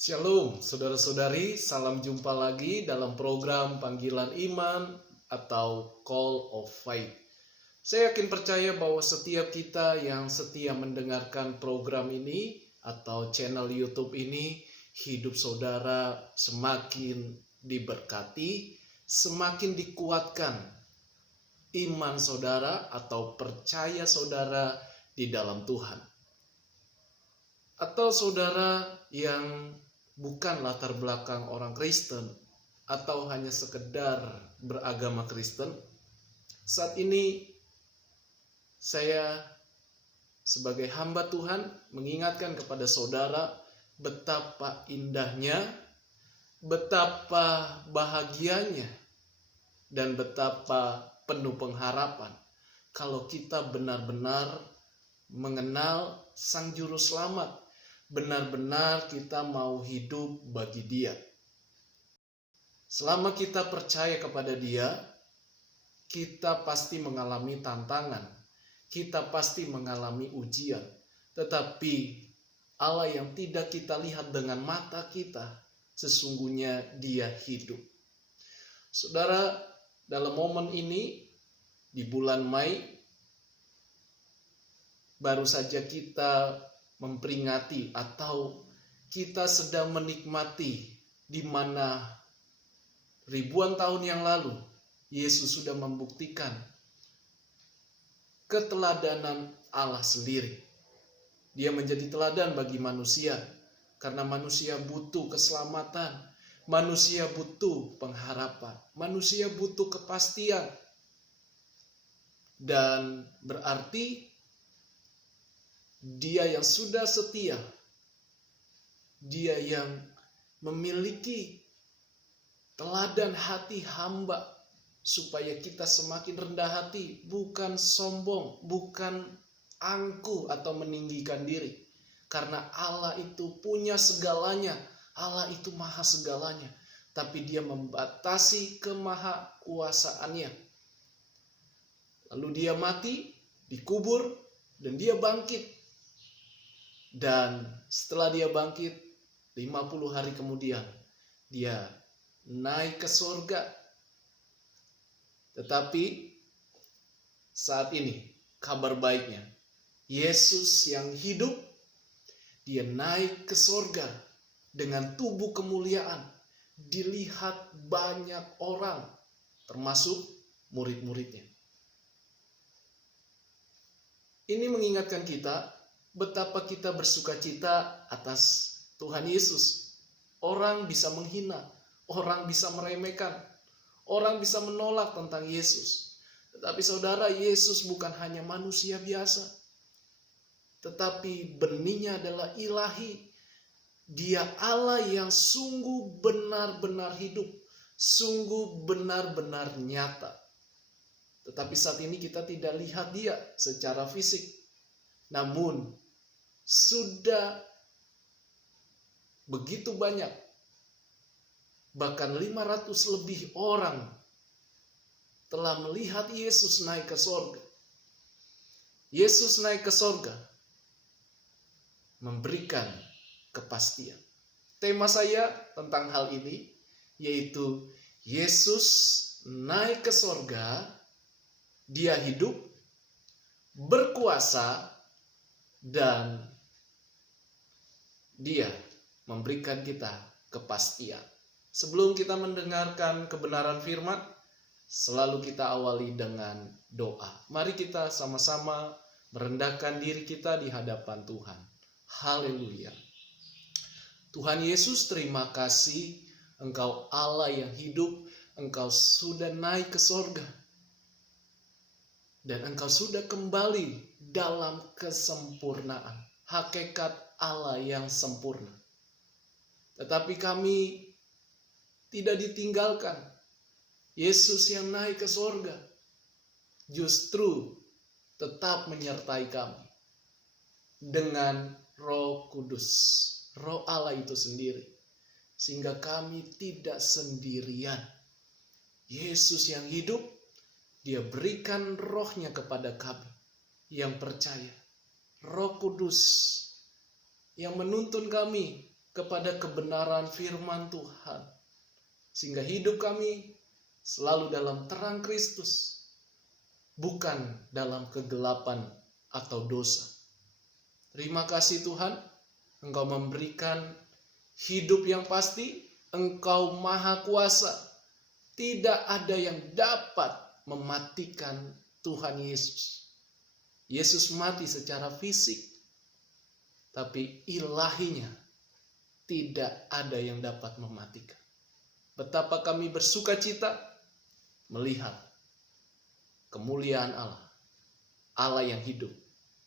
Shalom, saudara-saudari, salam jumpa lagi dalam program Panggilan Iman atau Call of Faith. Saya yakin percaya bahwa setiap kita yang setia mendengarkan program ini atau channel YouTube ini, hidup saudara semakin diberkati, semakin dikuatkan iman saudara atau percaya saudara di dalam Tuhan. Atau saudara yang bukan latar belakang orang Kristen atau hanya sekedar beragama Kristen, saat ini saya sebagai hamba Tuhan mengingatkan kepada saudara betapa indahnya, betapa bahagianya, dan betapa penuh pengharapan kalau kita benar-benar mengenal Sang Juru Selamat. Benar-benar kita mau hidup bagi Dia. Selama kita percaya kepada Dia, kita pasti mengalami tantangan, kita pasti mengalami ujian. Tetapi Allah yang tidak kita lihat dengan mata kita, sesungguhnya Dia hidup. Saudara, dalam momen ini, di bulan Mei, baru saja kita memperingati atau kita sedang menikmati di mana ribuan tahun yang lalu Yesus sudah membuktikan keteladanan Allah sendiri. Dia menjadi teladan bagi manusia karena manusia butuh keselamatan, manusia butuh pengharapan, manusia butuh kepastian. Dan berarti Dia yang sudah setia, Dia yang memiliki teladan hati hamba supaya kita semakin rendah hati, bukan sombong, bukan angkuh atau meninggikan diri. Karena Allah itu punya segalanya, Allah itu maha segalanya, tapi Dia membatasi kemahakuasaannya. Lalu Dia mati, dikubur, dan Dia bangkit. Dan setelah Dia bangkit, 50 hari kemudian, Dia naik ke surga. Tetapi saat ini, kabar baiknya, Yesus yang hidup, Dia naik ke surga dengan tubuh kemuliaan. Dilihat banyak orang, termasuk murid-muridnya. Ini mengingatkan kita betapa kita bersukacita atas Tuhan Yesus. Orang bisa menghina, orang bisa meremehkan, orang bisa menolak tentang Yesus. Tetapi saudara, Yesus bukan hanya manusia biasa, tetapi benihnya adalah ilahi. Dia Allah yang sungguh benar-benar hidup, sungguh benar-benar nyata. Tetapi saat ini kita tidak lihat Dia secara fisik. Namun sudah begitu banyak, bahkan 500 lebih orang telah melihat Yesus naik ke surga. Yesus naik ke surga memberikan kepastian. Tema saya tentang hal ini yaitu Yesus naik ke surga, Dia hidup, berkuasa, dan Dia memberikan kita kepastian. Sebelum kita mendengarkan kebenaran firman, selalu kita awali dengan doa. Mari kita sama-sama merendahkan diri kita di hadapan Tuhan. Haleluya. Tuhan Yesus, terima kasih Engkau Allah yang hidup, Engkau sudah naik ke surga. Dan Engkau sudah kembali dalam kesempurnaan, hakikat Allah yang sempurna. Tetapi kami tidak ditinggalkan. Yesus yang naik ke surga justru tetap menyertai kami dengan Roh Kudus, Roh Allah itu sendiri, sehingga kami tidak sendirian. Yesus yang hidup, Dia berikan rohnya kepada kami yang percaya. Roh Kudus yang menuntun kami kepada kebenaran firman Tuhan, sehingga hidup kami selalu dalam terang Kristus, bukan dalam kegelapan atau dosa. Terima kasih Tuhan, Engkau memberikan hidup yang pasti, Engkau Maha Kuasa. Tidak ada yang dapat mematikan Tuhan Yesus. Yesus mati secara fisik, tapi ilahinya tidak ada yang dapat mematikan. Betapa kami bersuka cita melihat kemuliaan Allah, Allah yang hidup,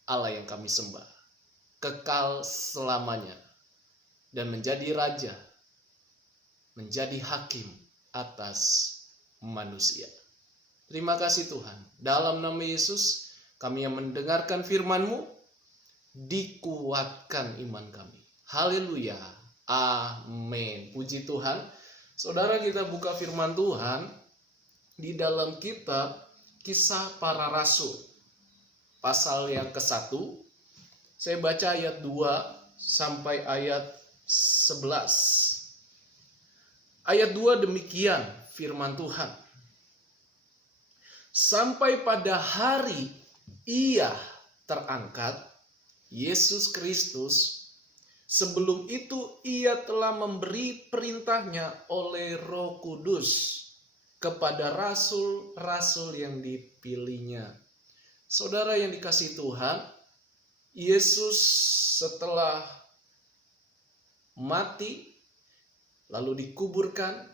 Allah yang kami sembah, kekal selamanya, dan menjadi raja, menjadi hakim atas manusia. Terima kasih Tuhan. Dalam nama Yesus, kami yang mendengarkan firman-Mu, dikuatkan iman kami. Haleluya. Amin. Puji Tuhan. Saudara, kita buka firman Tuhan di dalam kitab Kisah Para Rasul. Pasal yang ke-1. Saya baca ayat 2 sampai ayat 11. Ayat 2 demikian firman Tuhan. Sampai pada hari Ia terangkat, Yesus Kristus, sebelum itu Ia telah memberi perintahnya oleh Roh Kudus kepada rasul-rasul yang dipilihnya. Saudara yang dikasihi Tuhan, Yesus setelah mati, lalu dikuburkan,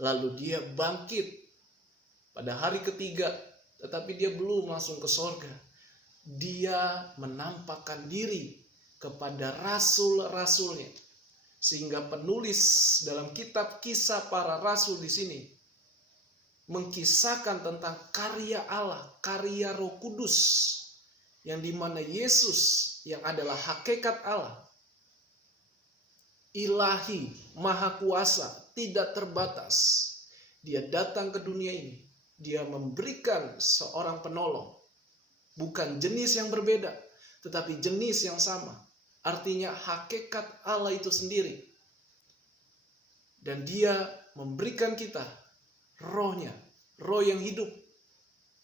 lalu dia bangkit pada hari ketiga, tetapi dia belum langsung ke sorga. Dia menampakkan diri kepada rasul-rasulnya, sehingga penulis dalam kitab Kisah Para Rasul di sini mengkisahkan tentang karya Allah, karya Roh Kudus, yang dimana Yesus yang adalah hakikat Allah, ilahi, maha kuasa, tidak terbatas. Dia datang ke dunia ini. Dia memberikan seorang penolong. Bukan jenis yang berbeda, tetapi jenis yang sama. Artinya hakikat Allah itu sendiri. Dan dia memberikan kita rohnya, roh yang hidup.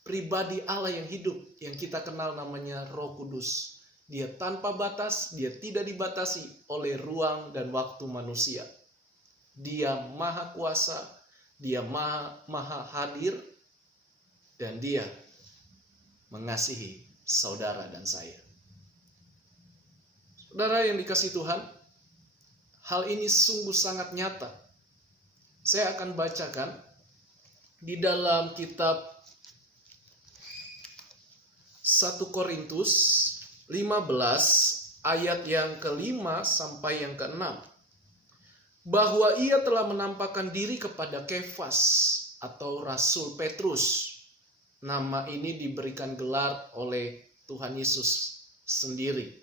Pribadi Allah yang hidup, yang kita kenal namanya Roh Kudus. Dia tanpa batas, dia tidak dibatasi oleh ruang dan waktu manusia. Dia maha kuasa, dia maha hadir, dan dia mengasihi saudara dan saya. Saudara yang dikasihi Tuhan, hal ini sungguh sangat nyata. Saya akan bacakan di dalam kitab 1 Korintus 15 ayat yang ke-5 sampai yang ke-6. Bahwa ia telah menampakkan diri kepada Kefas atau Rasul Petrus. Nama ini diberikan gelar oleh Tuhan Yesus sendiri.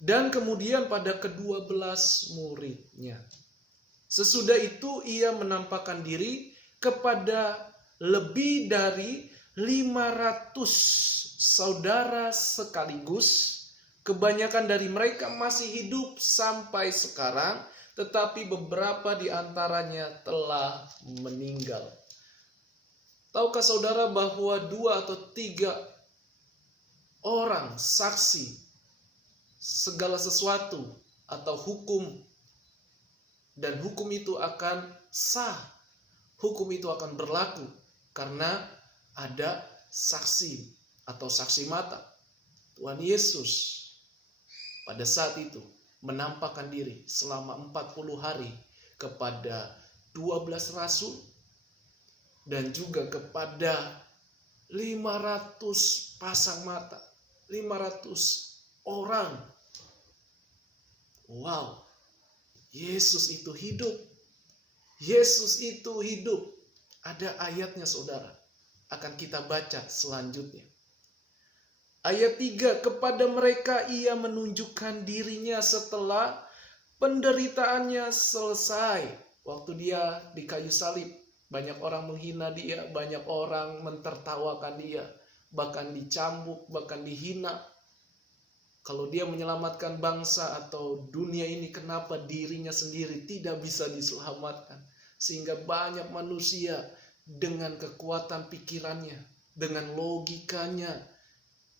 Dan kemudian pada ke-12 muridnya. Sesudah itu ia menampakkan diri kepada lebih dari 500 saudara sekaligus. Kebanyakan dari mereka masih hidup sampai sekarang, tetapi beberapa di antaranya telah meninggal. Tahukah saudara bahwa 2 atau 3 orang saksi segala sesuatu atau hukum, dan hukum itu akan sah, hukum itu akan berlaku karena ada saksi atau saksi mata. Tuhan Yesus pada saat itu menampakkan diri selama 40 hari kepada 12 rasul dan juga kepada 500 pasang mata, 500 orang. Wow, Yesus itu hidup. Yesus itu hidup. Ada ayatnya saudara, akan kita baca selanjutnya. Ayat 3, kepada mereka ia menunjukkan dirinya setelah penderitaannya selesai. Waktu dia di kayu salib, banyak orang menghina dia, banyak orang mentertawakan dia, bahkan dicambuk, bahkan dihina. Kalau dia menyelamatkan bangsa atau dunia ini, kenapa dirinya sendiri tidak bisa diselamatkan? Sehingga banyak manusia dengan kekuatan pikirannya, dengan logikanya,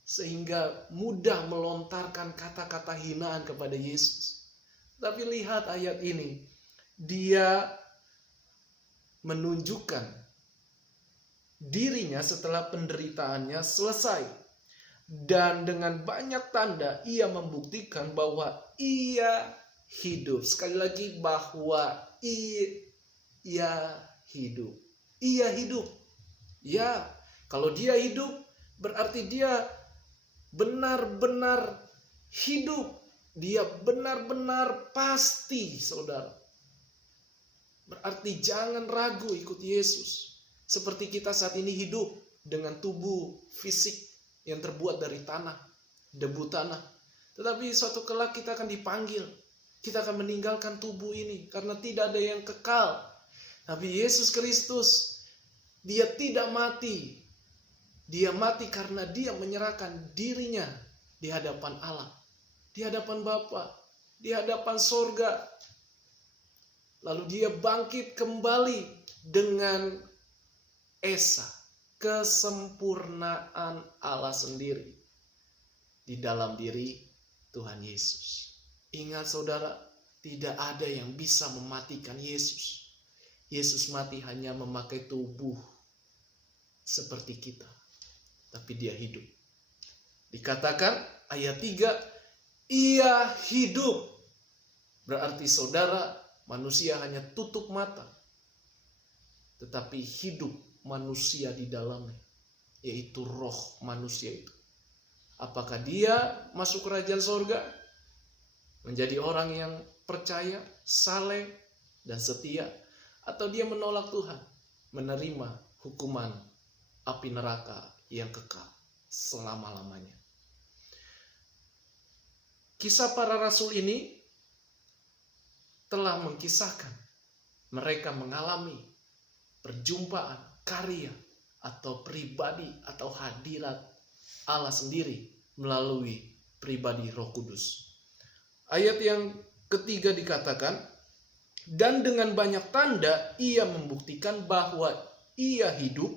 sehingga mudah melontarkan kata-kata hinaan kepada Yesus. Tapi lihat ayat ini, dia menunjukkan dirinya setelah penderitaannya selesai. Dan dengan banyak tanda ia membuktikan bahwa ia hidup. Sekali lagi, bahwa ia hidup. Ia hidup. Ya, kalau dia hidup berarti dia benar-benar hidup. Dia benar-benar pasti, saudara. Berarti jangan ragu ikut Yesus. Seperti kita saat ini hidup dengan tubuh fisik yang terbuat dari tanah, debu tanah. Tetapi suatu kelak kita akan dipanggil. Kita akan meninggalkan tubuh ini karena tidak ada yang kekal. Tapi Yesus Kristus, dia tidak mati. Dia mati karena dia menyerahkan dirinya di hadapan Allah, di hadapan Bapa, di hadapan sorga. Lalu dia bangkit kembali dengan esa, kesempurnaan Allah sendiri di dalam diri Tuhan Yesus. Ingat saudara, tidak ada yang bisa mematikan Yesus. Yesus mati hanya memakai tubuh seperti kita, tapi dia hidup. Dikatakan ayat 3, ia hidup. Berarti saudara, manusia hanya tutup mata, tetapi hidup manusia di dalamnya, yaitu roh manusia itu. Apakah dia masuk kerajaan sorga, menjadi orang yang percaya, saleh, dan setia, atau dia menolak Tuhan, menerima hukuman api neraka yang kekal selama-lamanya. Kisah para rasul ini telah mengkisahkan mereka mengalami perjumpaan, karya, atau pribadi, atau hadirat Allah sendiri melalui pribadi Roh Kudus. Ayat yang ketiga dikatakan, dan dengan banyak tanda ia membuktikan bahwa ia hidup,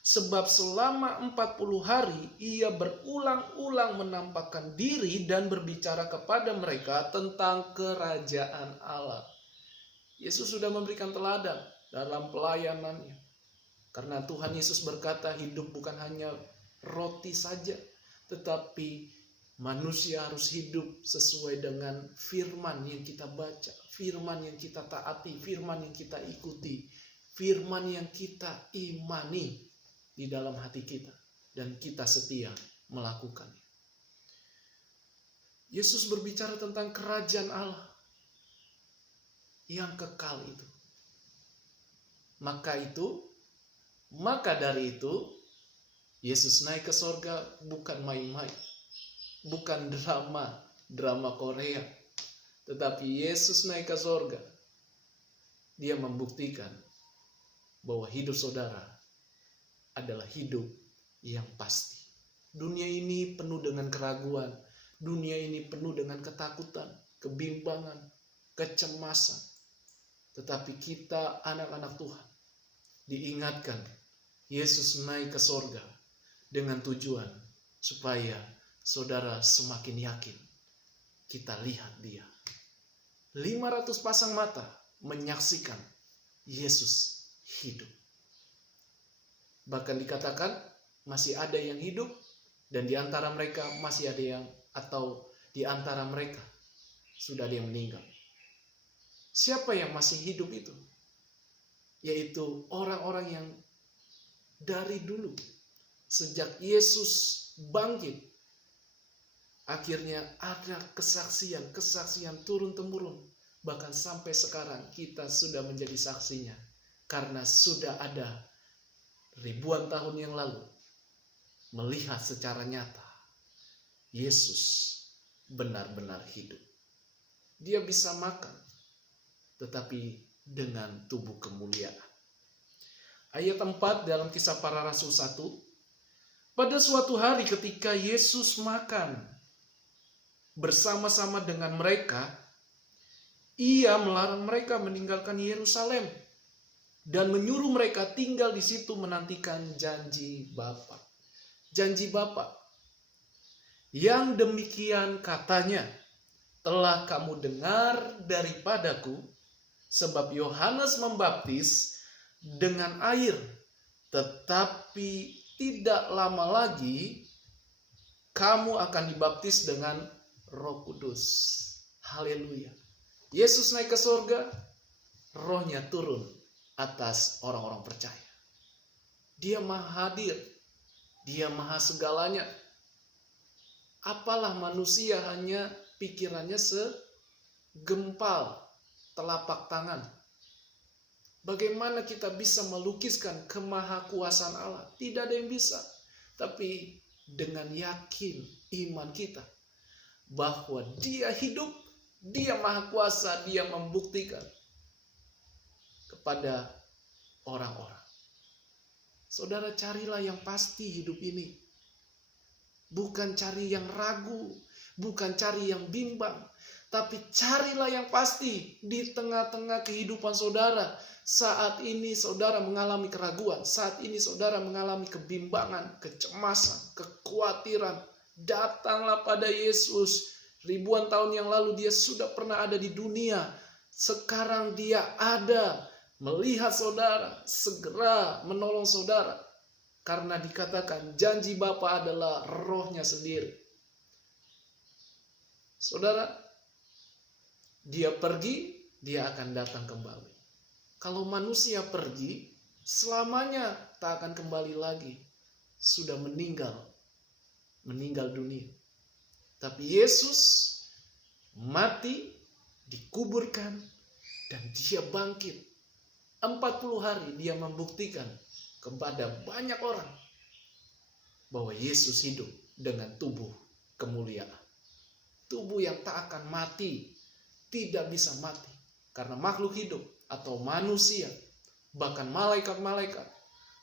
sebab selama 40 hari ia berulang-ulang menampakkan diri dan berbicara kepada mereka tentang kerajaan Allah. Yesus sudah memberikan teladan dalam pelayanannya. Karena Tuhan Yesus berkata, hidup bukan hanya roti saja, tetapi manusia harus hidup sesuai dengan firman yang kita baca, firman yang kita taati, firman yang kita ikuti, firman yang kita imani di dalam hati kita, dan kita setia melakukannya. Yesus berbicara tentang kerajaan Allah yang kekal itu. Maka dari itu, Yesus naik ke sorga bukan main-main. Bukan drama Korea. Tetapi Yesus naik ke sorga. Dia membuktikan bahwa hidup saudara adalah hidup yang pasti. Dunia ini penuh dengan keraguan. Dunia ini penuh dengan ketakutan, kebimbangan, kecemasan. Tetapi kita anak-anak Tuhan diingatkan Yesus naik ke sorga dengan tujuan supaya saudara semakin yakin. Kita lihat dia. 500 pasang mata menyaksikan Yesus hidup. Bahkan dikatakan masih ada yang hidup dan di antara mereka masih ada yang, atau di antara mereka sudah ada yang meninggal. Siapa yang masih hidup itu? Yaitu orang-orang yang dari dulu, sejak Yesus bangkit, akhirnya ada kesaksian turun-temurun. Bahkan sampai sekarang kita sudah menjadi saksinya. Karena sudah ada ribuan tahun yang lalu, melihat secara nyata, Yesus benar-benar hidup. Dia bisa makan, tetapi dengan tubuh kemuliaan. Ayat 4 dalam Kisah Para Rasul 1. Pada suatu hari ketika Yesus makan, bersama-sama dengan mereka, ia melarang mereka meninggalkan Yerusalem dan menyuruh mereka tinggal di situ menantikan janji Bapa. Janji Bapa yang demikian katanya, telah kamu dengar daripadaku, sebab Yohanes membaptis dengan air, tetapi tidak lama lagi kamu akan dibaptis dengan Roh Kudus. Haleluya. Yesus naik ke surga, Rohnya turun atas orang-orang percaya. Dia maha hadir, dia maha segalanya. Apalah manusia hanya pikirannya segempal telapak tangan. Bagaimana kita bisa melukiskan kemahakuasaan Allah? Tidak ada yang bisa. Tapi dengan yakin iman kita bahwa dia hidup, dia maha kuasa, dia membuktikan kepada orang-orang. Saudara, carilah yang pasti hidup ini. Bukan cari yang ragu, bukan cari yang bimbang, tapi carilah yang pasti di tengah-tengah kehidupan saudara. Saat ini saudara mengalami keraguan, saat ini saudara mengalami kebimbangan, kecemasan, kekhawatiran. Datanglah pada Yesus. Ribuan tahun yang lalu dia sudah pernah ada di dunia. Sekarang dia ada melihat saudara, segera menolong saudara. Karena dikatakan janji Bapa adalah Rohnya sendiri. Saudara, dia pergi, dia akan datang kembali. Kalau manusia pergi, selamanya tak akan kembali lagi. Sudah meninggal dunia. Tapi Yesus mati, dikuburkan, dan dia bangkit. 40 hari dia membuktikan kepada banyak orang bahwa Yesus hidup dengan tubuh kemuliaan. Tubuh yang tak akan mati, tidak bisa mati. Karena makhluk hidup atau manusia, bahkan malaikat-malaikat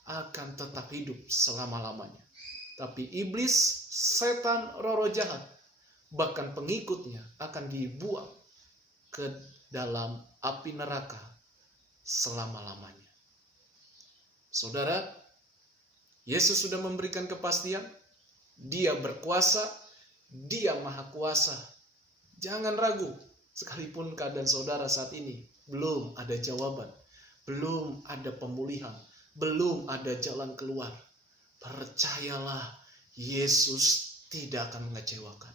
akan tetap hidup selama-lamanya. Tapi iblis, setan, roh-roh jahat, bahkan pengikutnya akan dibuang ke dalam api neraka selama-lamanya. Saudara, Yesus sudah memberikan kepastian. Dia berkuasa, dia maha kuasa. Jangan ragu, sekalipun keadaan saudara saat ini belum ada jawaban, belum ada pemulihan, belum ada jalan keluar. Percayalah, Yesus tidak akan mengecewakan.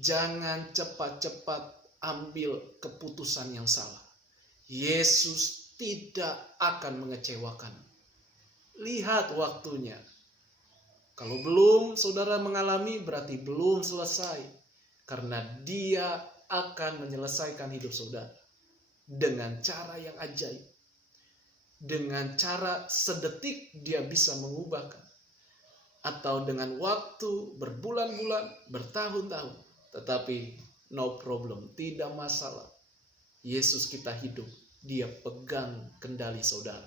Jangan cepat-cepat ambil keputusan yang salah. Yesus tidak akan mengecewakan. Lihat waktunya. Kalau belum saudara mengalami, berarti belum selesai. Karena dia akan menyelesaikan hidup saudara dengan cara yang ajaib. Dengan cara sedetik dia bisa mengubahkan. Atau dengan waktu berbulan-bulan, bertahun-tahun. Tetapi no problem, tidak masalah. Yesus kita hidup. Dia pegang kendali saudara.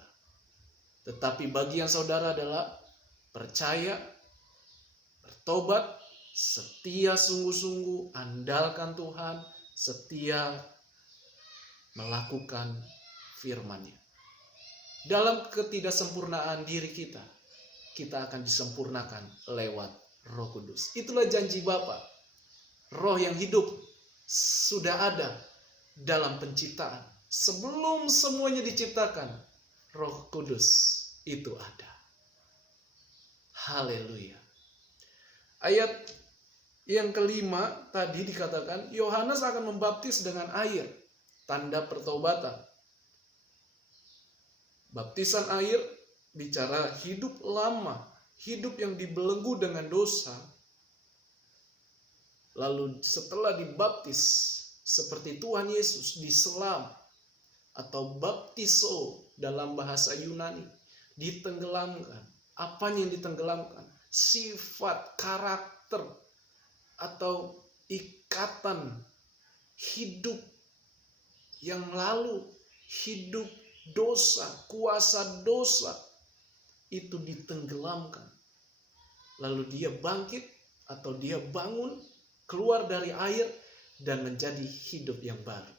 Tetapi bagian saudara adalah percaya, bertobat, setia sungguh-sungguh, andalkan Tuhan, setia melakukan firman-Nya. Dalam ketidaksempurnaan diri kita, kita akan disempurnakan lewat Roh Kudus. Itulah janji Bapa. Roh yang hidup sudah ada dalam penciptaan. Sebelum semuanya diciptakan, Roh Kudus itu ada. Haleluya. Ayat yang kelima tadi dikatakan, Yohanes akan membaptis dengan air, tanda pertobatan. Baptisan air bicara hidup lama, hidup yang dibelenggu dengan dosa. Lalu setelah dibaptis seperti Tuhan Yesus diselam, atau baptiso dalam bahasa Yunani, ditenggelamkan. Apanya yang ditenggelamkan? Sifat, karakter, atau ikatan hidup yang lalu, hidup dosa, kuasa dosa, itu ditenggelamkan. Lalu dia bangkit atau dia bangun keluar dari air dan menjadi hidup yang baru.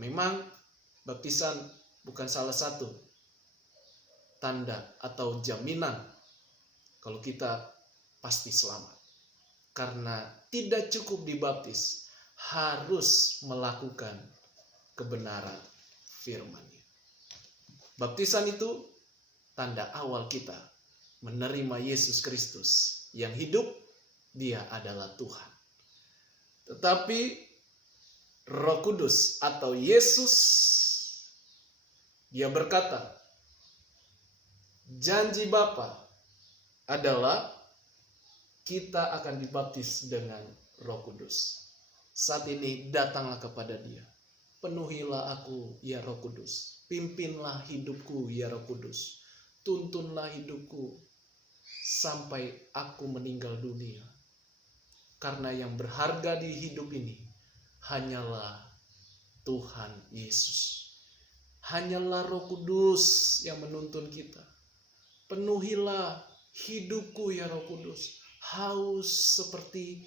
Memang baptisan bukan salah satu tanda atau jaminan kalau kita pasti selamat. Karena tidak cukup dibaptis, harus melakukan kebenaran firman-Nya. Baptisan itu tanda awal kita menerima Yesus Kristus yang hidup, Dia adalah Tuhan. Tetapi Roh Kudus atau Yesus, Dia berkata, janji Bapa adalah kita akan dibaptis dengan Roh Kudus. Saat ini datanglah kepada Dia. Penuhilah aku ya Roh Kudus. Pimpinlah hidupku ya Roh Kudus. Tuntunlah hidupku sampai aku meninggal dunia. Karena yang berharga di hidup ini hanyalah Tuhan Yesus. Hanyalah Roh Kudus yang menuntun kita. Penuhilah hidupku ya Roh Kudus. Haus seperti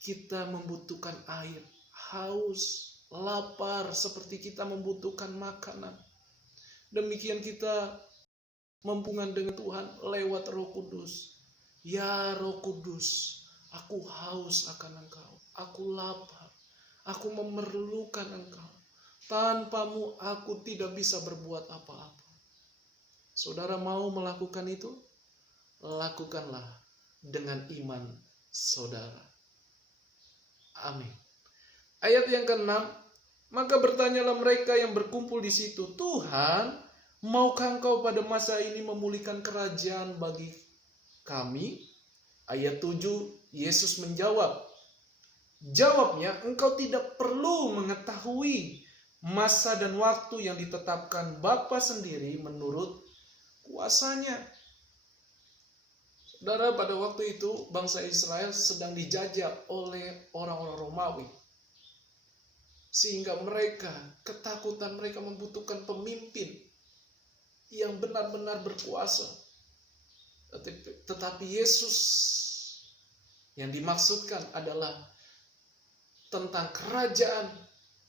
kita membutuhkan air. Haus, lapar seperti kita membutuhkan makanan. Demikian kita mempungan dengan Tuhan lewat Roh Kudus. Ya Roh Kudus, aku haus akan Engkau. Aku lapar. Aku memerlukan Engkau. Tanpamu aku tidak bisa berbuat apa-apa. Saudara mau melakukan itu? Lakukanlah dengan iman saudara. Amin. Ayat yang ke-6, maka bertanyalah mereka yang berkumpul di situ, Tuhan, maukah Engkau pada masa ini memulihkan kerajaan bagi kami? Ayat 7, Yesus menjawab. Jawabnya, engkau tidak perlu mengetahui masa dan waktu yang ditetapkan Bapa sendiri menurut kuasanya. Saudara, pada waktu itu bangsa Israel sedang dijajah oleh orang-orang Romawi. Sehingga mereka, ketakutan mereka membutuhkan pemimpin yang benar-benar berkuasa. Tetapi Yesus yang dimaksudkan adalah tentang kerajaan,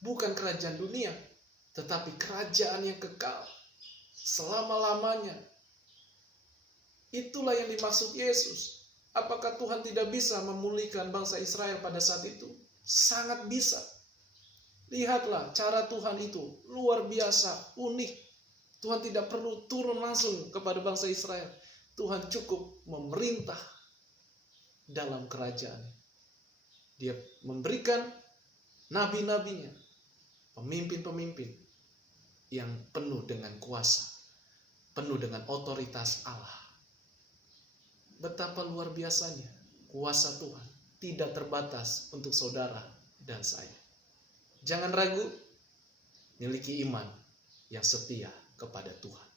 bukan kerajaan dunia, tetapi kerajaan yang kekal selama-lamanya. Itulah yang dimaksud Yesus. Apakah Tuhan tidak bisa memulihkan bangsa Israel pada saat itu? Sangat bisa. Lihatlah cara Tuhan itu luar biasa, unik. Tuhan tidak perlu turun langsung kepada bangsa Israel. Tuhan cukup memerintah dalam kerajaan. Dia memberikan nabi-nabinya, pemimpin-pemimpin yang penuh dengan kuasa, penuh dengan otoritas Allah. Betapa luar biasanya kuasa Tuhan tidak terbatas untuk saudara dan saya. Jangan ragu, miliki iman yang setia kepada Tuhan.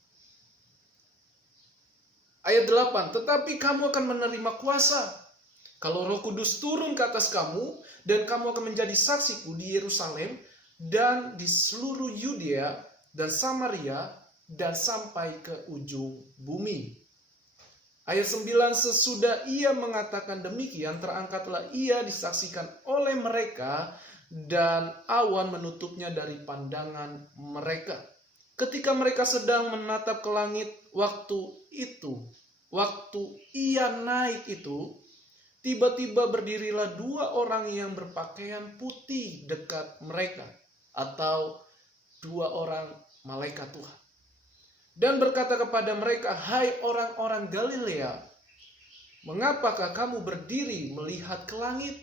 Ayat 8, tetapi kamu akan menerima kuasa kalau Roh Kudus turun ke atas kamu, dan kamu akan menjadi saksiku di Yerusalem dan di seluruh Yudea dan Samaria dan sampai ke ujung bumi. Ayat 9, sesudah ia mengatakan demikian, terangkatlah ia disaksikan oleh mereka dan awan menutupnya dari pandangan mereka. Ketika mereka sedang menatap ke langit waktu ia naik itu, tiba-tiba berdirilah dua orang yang berpakaian putih dekat mereka, atau dua orang malaikat Tuhan. Dan berkata kepada mereka, hai orang-orang Galilea, mengapakah kamu berdiri melihat ke langit?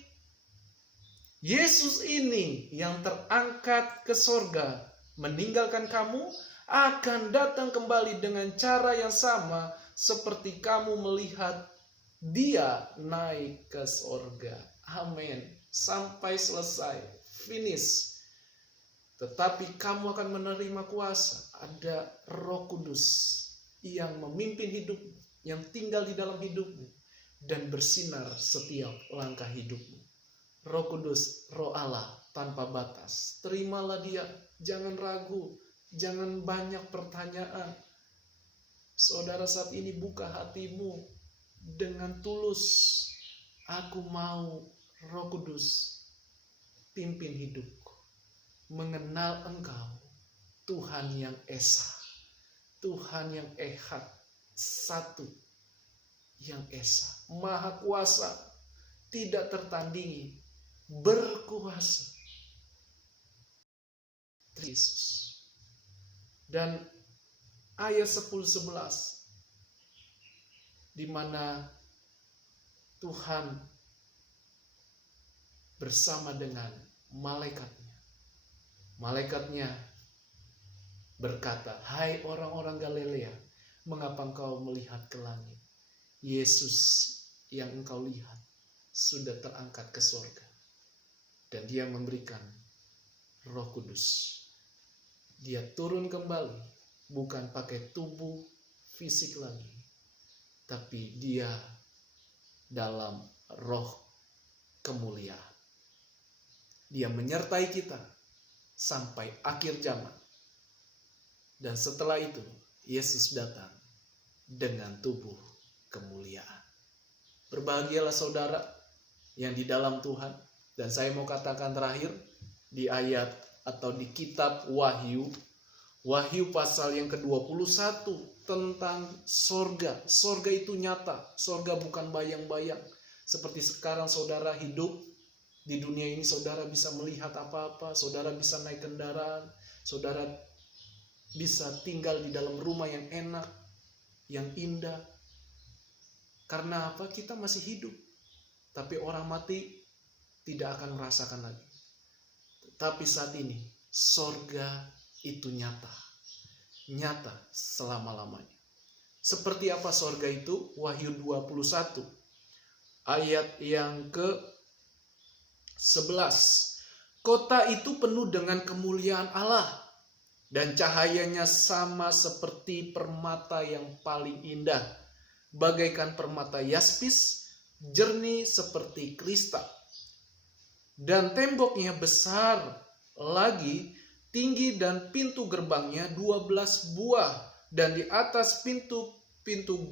Yesus ini yang terangkat ke sorga meninggalkan kamu, akan datang kembali dengan cara yang sama seperti kamu melihat Dia naik ke sorga. Amin. Sampai selesai. Finish. Tetapi kamu akan menerima kuasa. Ada Roh Kudus yang memimpin hidupmu, yang tinggal di dalam hidupmu, dan bersinar setiap langkah hidupmu. Roh Kudus, Roh Allah tanpa batas. Terimalah Dia. Jangan ragu. Jangan banyak pertanyaan. Saudara, saat ini buka hatimu dengan tulus. Aku mau Roh Kudus, pimpin hidupku. Mengenal Engkau, Tuhan yang Esa, Tuhan yang Ehad, satu yang Esa, Maha Kuasa, tidak tertandingi, berkuasa. Yesus. Dan ayat 10-11 di mana Tuhan bersama dengan malaikatnya. Malaikatnya berkata, "Hai orang-orang Galilea, mengapa engkau melihat ke langit? Yesus yang engkau lihat sudah terangkat ke surga, dan dia memberikan Roh Kudus. Dia turun kembali, bukan pakai tubuh fisik lagi, tapi dia dalam roh kemuliaan. Dia menyertai kita sampai akhir zaman. Dan setelah itu, Yesus datang dengan tubuh kemuliaan." Berbahagialah saudara yang di dalam Tuhan. Dan saya mau katakan terakhir, di ayat atau di kitab Wahyu, Wahyu pasal yang ke-21 tentang sorga. Sorga itu nyata, sorga bukan bayang-bayang. Seperti sekarang saudara hidup di dunia ini, saudara bisa melihat apa-apa, saudara bisa naik kendaraan, saudara bisa tinggal di dalam rumah yang enak, yang indah. Karena apa? Kita masih hidup. Tapi orang mati tidak akan merasakan lagi. Tapi saat ini, sorga itu nyata. Nyata selama-lamanya. Seperti apa sorga itu? Wahyu 21. Ayat yang ke-11. Kota itu penuh dengan kemuliaan Allah, dan cahayanya sama seperti permata yang paling indah, bagaikan permata yaspis, jernih seperti kristal. Dan temboknya besar lagi, tinggi, dan pintu gerbangnya 12 buah. Dan di atas pintu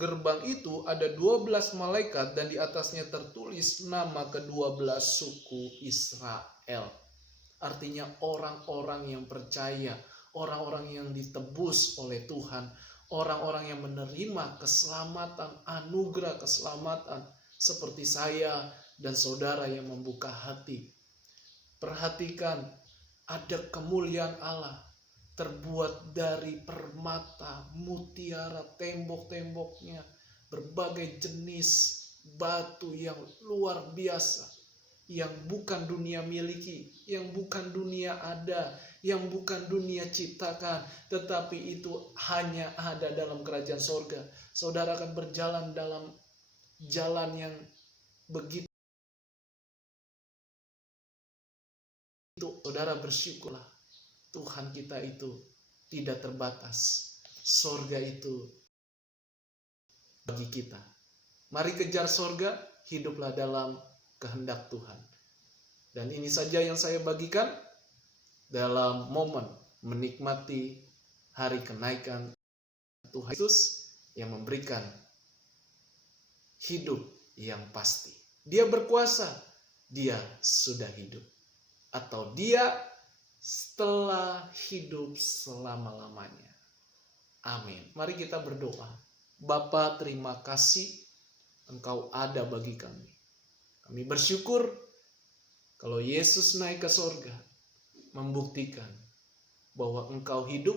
gerbang itu ada 12 malaikat, dan di atasnya tertulis nama ke-12 suku Israel. Artinya orang-orang yang percaya, orang-orang yang ditebus oleh Tuhan, orang-orang yang menerima keselamatan, anugerah keselamatan, seperti saya dan saudara yang membuka hati. Perhatikan, ada kemuliaan Allah terbuat dari permata, mutiara, tembok-temboknya, berbagai jenis batu yang luar biasa, yang bukan dunia miliki, yang bukan dunia ada, yang bukan dunia ciptakan, tetapi itu hanya ada dalam kerajaan sorga. Saudara akan berjalan dalam jalan yang begitu. Saudara bersyukurlah, Tuhan kita itu tidak terbatas. Sorga itu bagi kita. Mari kejar sorga, hiduplah dalam kehendak Tuhan. Dan ini saja yang saya bagikan dalam momen menikmati hari kenaikan Tuhan Yesus yang memberikan hidup yang pasti. Dia berkuasa, dia sudah hidup. Atau dia setelah hidup selama-lamanya. Amin. Mari kita berdoa. Bapa, terima kasih Engkau ada bagi kami. Kami bersyukur kalau Yesus naik ke sorga, membuktikan bahwa Engkau hidup.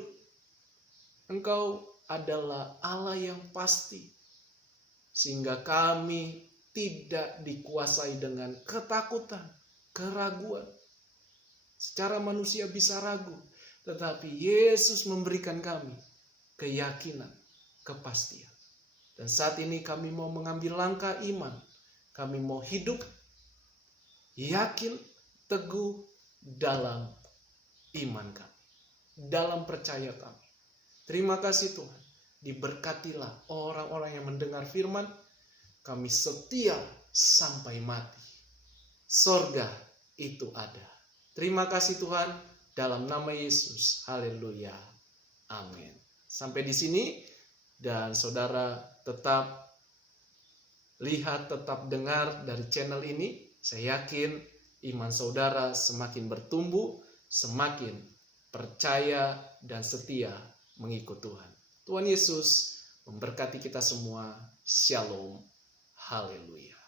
Engkau adalah Allah yang pasti. Sehingga kami tidak dikuasai dengan ketakutan, keraguan. Secara manusia bisa ragu, tetapi Yesus memberikan kami keyakinan, kepastian. Dan saat ini kami mau mengambil langkah iman. Kami mau hidup yakin, teguh dalam iman kami, dalam percaya kami. Terima kasih Tuhan. Diberkatilah orang-orang yang mendengar firman. Kami setia sampai mati. Sorga itu ada. Terima kasih Tuhan, dalam nama Yesus. Haleluya. Amin. Sampai di sini, dan saudara tetap lihat, tetap dengar dari channel ini. saya yakin iman saudara semakin bertumbuh, semakin percaya dan setia mengikut Tuhan. Tuhan Yesus memberkati kita semua. Shalom. Haleluya.